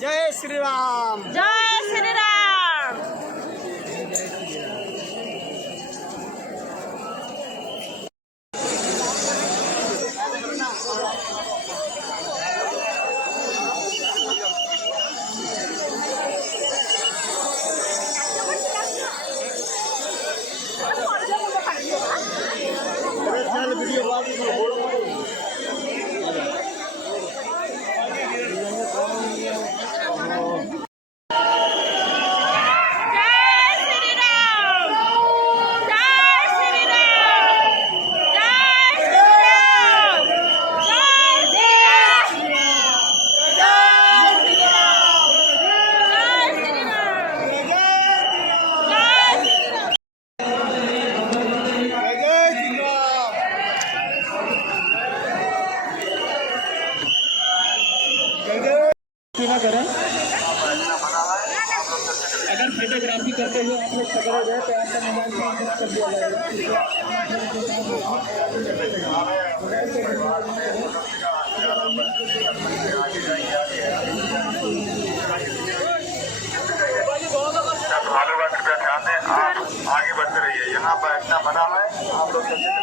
जय श्री राम। जय श्री राम। ना करें। अगर फोटोग्राफी करते हुए आप लोग पकड़े गए तो आपका मोबाइल फोन कर दिया जाएगा। कृपया ध्यान दें, आप आगे बढ़ते रहिए। यहाँ बैठना मना है, आप लोग